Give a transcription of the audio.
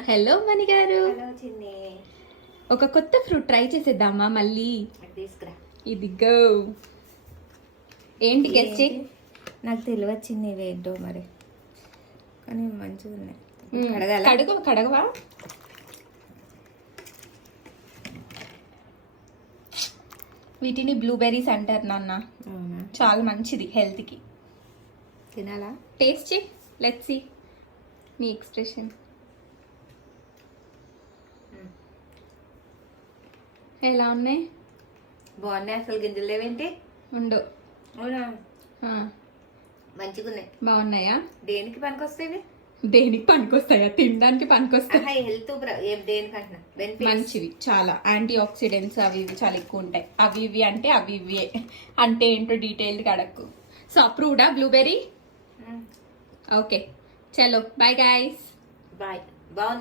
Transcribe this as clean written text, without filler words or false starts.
Hello మణి గారు. Hello చిన్ని. ఒక కొత్త ఫ్రూట్ ట్రై చేసేద్దామా మళ్ళీ? తీసుకురా. ఇదిగో. ఏంటి గెస్ చేయి. నాకు తెలియదు చిన్ని ఇవేంటో మరి, కానీ మంచిగా ఉన్నాయి. కడగవా? వీటిని బ్లూబెర్రీస్ అంటారు నాన్న. చాలా మంచిది హెల్త్కి. తినాలా? టేస్ట్ చేయి. లెట్స్ సీ నీ ఎక్స్ప్రెషన్. ఎలా ఉన్నాయి? బాగున్నాయి. అసలు గింజలు లేవేంటి? ఉండవు. అవునా? మంచిగా ఉన్నాయి. బాగున్నాయా? దేనికి పనికొస్తాయి? దేనికి పనికొస్తాయా? తినడానికి పనికొస్తాయి. హెల్త్ దేనికంటున్నా మంచివి. చాలా యాంటీ ఆక్సిడెంట్స్ అవి ఇవి చాలా ఎక్కువ ఉంటాయి. అవి ఇవి అంటే అవి ఇవి అంటే ఏంటో డీటెయిల్డ్ అడక్కు. సో అప్రూవ్డా బ్లూబెర్రీ? ఓకే చలో బాయ్ గైస్. బాయ్. బాగుంది.